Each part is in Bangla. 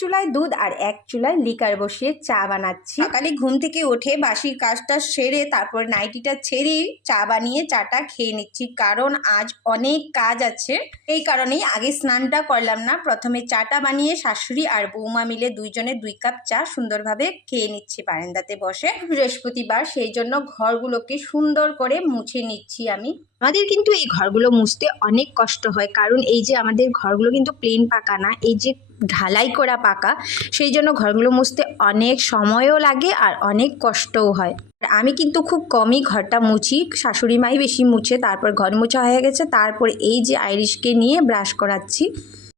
চুলায় দুধ আর এক চুলায় লিকার বসিয়ে চা বানাচ্ছি। সকালে ঘুম থেকে উঠে বাসির কাজটা সেরে তারপর নাইটিটা ছেড়ে চা বানিয়ে চাটা খেয়ে নিচ্ছি, কারণ আজ অনেক কাজ আছে। এই কারণেই আগে স্নানটা করলাম না, প্রথমে চাটা বানিয়ে শাশুড়ি আর বৌমা মিলে দুইজনে 2 কাপ চা সুন্দরভাবে খেয়ে নিচ্ছি বারান্দাতে বসে। বৃহস্পতিবার, সেই জন্য ঘরগুলোকে সুন্দর করে মুছে নিচ্ছি আমি। আমাদের কিন্তু এই ঘরগুলো মুছতে অনেক কষ্ট হয়, কারণ এই যে আমাদের ঘরগুলো কিন্তু প্লেন পাকা না, এই যে ঢালাই করা পাকা, সেই জন্য ঘরগুলো মুছতে অনেক সময়ও লাগে আর অনেক কষ্টও হয়। আমি কিন্তু খুব কমই ঘরটা মুছি, শাশুড়ি মাই বেশি মুছে। তারপর ঘর মোছা হয়ে গেছে, তারপর এই যে আইরিশকে নিয়ে ব্রাশ করাচ্ছি।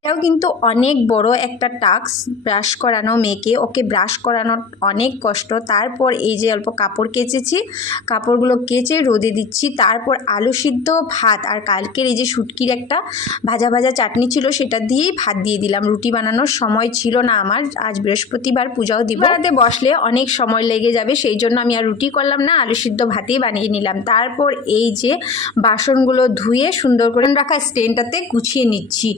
এটাও কিন্তু অনেক বড় একটা টাস্ক, ব্রাশ করানো মেয়েকে, ওকে ব্রাশ করানো অনেক কষ্ট। তারপর এই যে অল্প কাপড় কেচেছি, কাপড়গুলো কেচে রোদে দিচ্ছি। তারপর আলু সিদ্ধ, ভাত আর কালকের এই যে শুটকির একটা ভাজা ভাজা চাটনি ছিল, সেটা দিয়েই ভাত দিয়ে দিলাম। রুটি বানানোর সময় ছিল না আমার, আজ বৃহস্পতিবার, পূজাও দিব, রাতে বসলে অনেক সময় লেগে যাবে, সেই জন্য আমি আর রুটি করলাম না, আলু সিদ্ধ ভাতেই বানিয়ে নিলাম। তারপর এই যে বাসনগুলো ধুয়ে সুন্দর করে রাখা স্ট্যান্ডটাতে গুছিয়ে নিচ্ছি।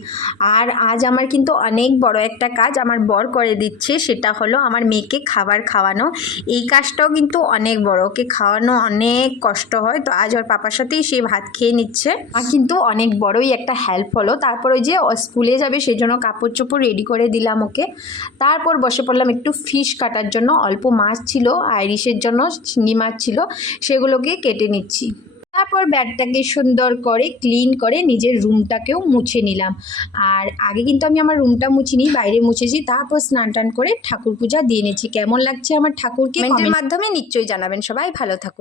আর আজ আমার কিন্তু অনেক বড় একটা কাজ আমার বর করে দিচ্ছে, সেটা হলো আমার মেয়েকে খাবার খাওয়ানো। এই কাজটাও কিন্তু অনেক বড়, ওকে খাওয়ানো অনেক কষ্ট হয়। তো আজ ওর পাপার সাথেই সে ভাত খেয়ে নিচ্ছে, আর কিন্তু অনেক বড়ই একটা হেল্প হলো। তারপর ওই যে স্কুলে যাবে, সেই জন্য কাপড় চোপড় রেডি করে দিলাম ওকে। তারপর বসে পড়লাম একটু ফিশ কাটার জন্য, অল্প মাছ ছিল, আইরিশের জন্য শিঙি মাছ ছিল, সেগুলোকে কেটে নিচ্ছি। তারপর ব্যাগটাকে সুন্দর করে ক্লিন করে নিজের রুমটাকেও মুছে নিলাম। আর আগে কিন্তু আমি আমার রুমটা মুছিনি, বাইরে মুছেছি। তারপর স্নান টান করে ঠাকুর পূজা দিয়ে নিচ্ছি। কেমন লাগছে আমার ঠাকুরকে কমেন্টের মাধ্যমে নিশ্চয়ই জানাবেন। সবাই ভালো থাকুন।